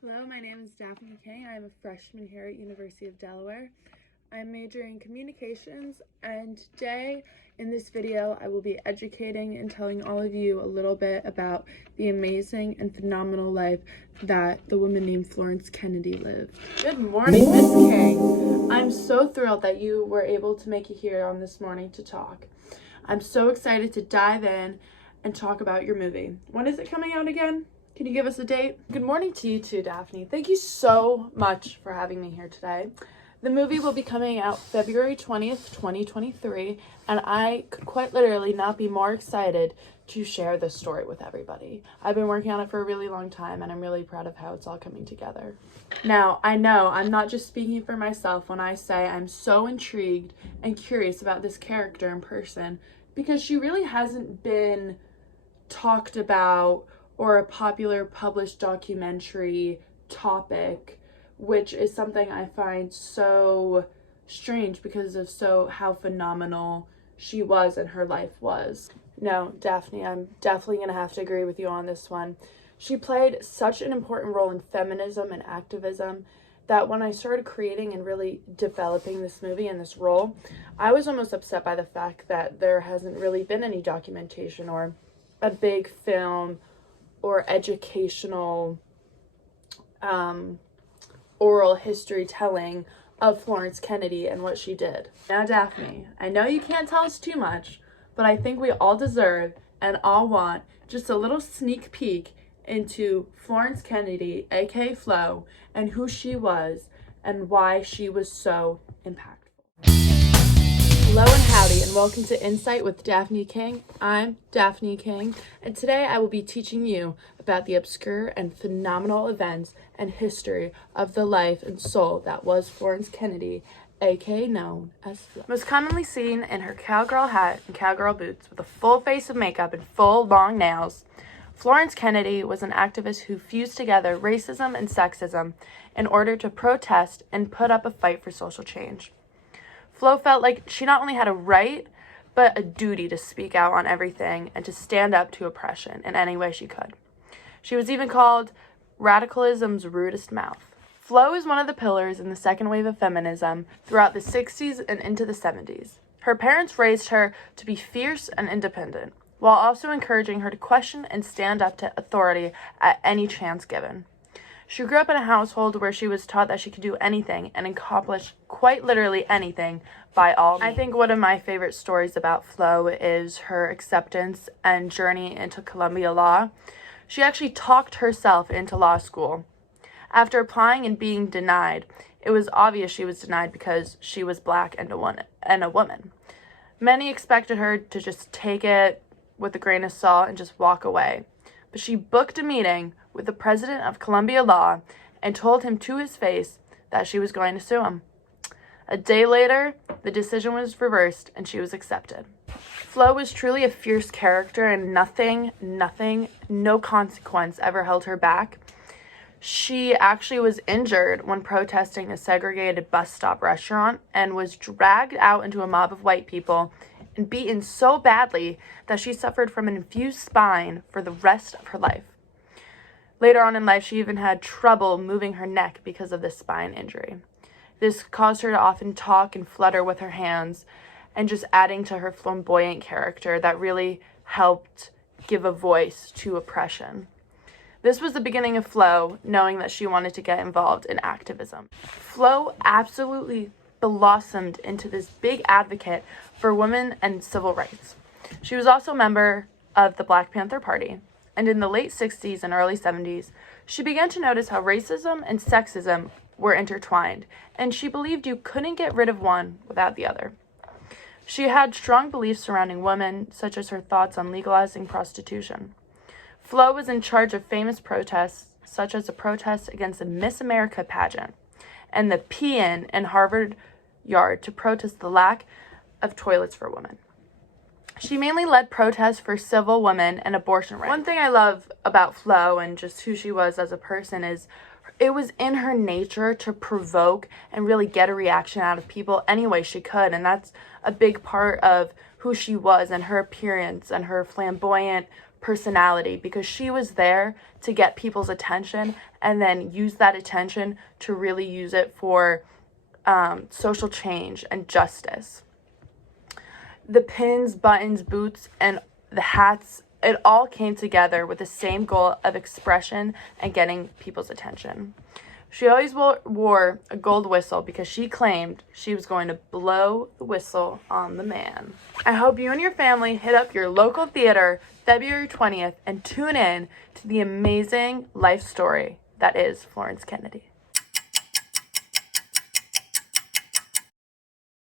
Hello, my name is Daphne King. I'm a freshman here at University of Delaware. I'm majoring in communications, and today in this video I will be educating and telling all of you a little bit about the amazing and phenomenal life that the woman named Florynce Kennedy lived. Good morning, Miss King. I'm so thrilled that you were able to make it here on this morning to talk. I'm so excited to dive in and talk about your movie. When is it coming out again? Can you give us a date? Good morning to you too, Daphne. Thank you so much for having me here today. The movie will be coming out February 20th, 2023, and I could quite literally not be more excited to share this story with everybody. I've been working on it for a really long time, and I'm really proud of how it's all coming together. Now, I know I'm not just speaking for myself when I say I'm so intrigued and curious about this character in person, because she really hasn't been talked about or a popular published documentary topic, which is something I find so strange because of how phenomenal she was and her life was. No, Daphne, I'm definitely gonna have to agree with you on this one. She played such an important role in feminism and activism that when I started creating and really developing this movie and this role, I was almost upset by the fact that there hasn't really been any documentation or a big film or educational oral history telling of Florynce Kennedy and what she did. Now, Daphne, I know you can't tell us too much, but I think we all deserve and all want just a little sneak peek into Florynce Kennedy, aka Flo, and who she was and why she was so impactful. Hello and howdy, and welcome to Insight with Daphne King. I'm Daphne King, and today I will be teaching you about the obscure and phenomenal events and history of the life and soul that was Florynce Kennedy, aka known as Flo. Most commonly seen in her cowgirl hat and cowgirl boots with a full face of makeup and full long nails, Florynce Kennedy was an activist who fused together racism and sexism in order to protest and put up a fight for social change. Flo felt like she not only had a right, but a duty to speak out on everything and to stand up to oppression in any way she could. She was even called radicalism's rudest mouth. Flo is one of the pillars in the second wave of feminism throughout the 60s and into the 70s. Her parents raised her to be fierce and independent, while also encouraging her to question and stand up to authority at any chance given. She grew up in a household where she was taught that she could do anything and accomplish quite literally anything by all means. I think one of my favorite stories about Flo is her acceptance and journey into Columbia Law. She actually talked herself into law school. After applying and being denied, it was obvious she was denied because she was Black and a woman. Many expected her to just take it with a grain of salt and just walk away. But she booked a meeting with the president of Columbia Law and told him to his face that she was going to sue him. A day later, the decision was reversed and she was accepted. Flo was truly a fierce character, and nothing, no consequence ever held her back. She actually was injured when protesting a segregated bus stop restaurant and was dragged out into a mob of white people and beaten so badly that she suffered from an infused spine for the rest of her life. Later on in life, she even had trouble moving her neck because of this spine injury. This caused her to often talk and flutter with her hands, and just adding to her flamboyant character that really helped give a voice to oppression. This was the beginning of Flo knowing that she wanted to get involved in activism. Flo absolutely blossomed into this big advocate for women and civil rights. She was also a member of the Black Panther Party, and in the late 60s and early 70s, she began to notice how racism and sexism were intertwined, and she believed you couldn't get rid of one without the other. She had strong beliefs surrounding women, such as her thoughts on legalizing prostitution. Flo was in charge of famous protests, such as a protest against the Miss America pageant and the Pee-In in Harvard Yard to protest the lack of toilets for women. She mainly led protests for civil women and abortion rights. One thing I love about Flo and just who she was as a person is it was in her nature to provoke and really get a reaction out of people any way she could. And that's a big part of who she was and her appearance and her flamboyant personality, because she was there to get people's attention and then use that attention to really use it for social change and justice. The pins, buttons, boots, and the hats, it all came together with the same goal of expression and getting people's attention. She always wore a gold whistle because she claimed she was going to blow the whistle on the man. I hope you and your family hit up your local theater February 20th and tune in to the amazing life story that is Florynce Kennedy.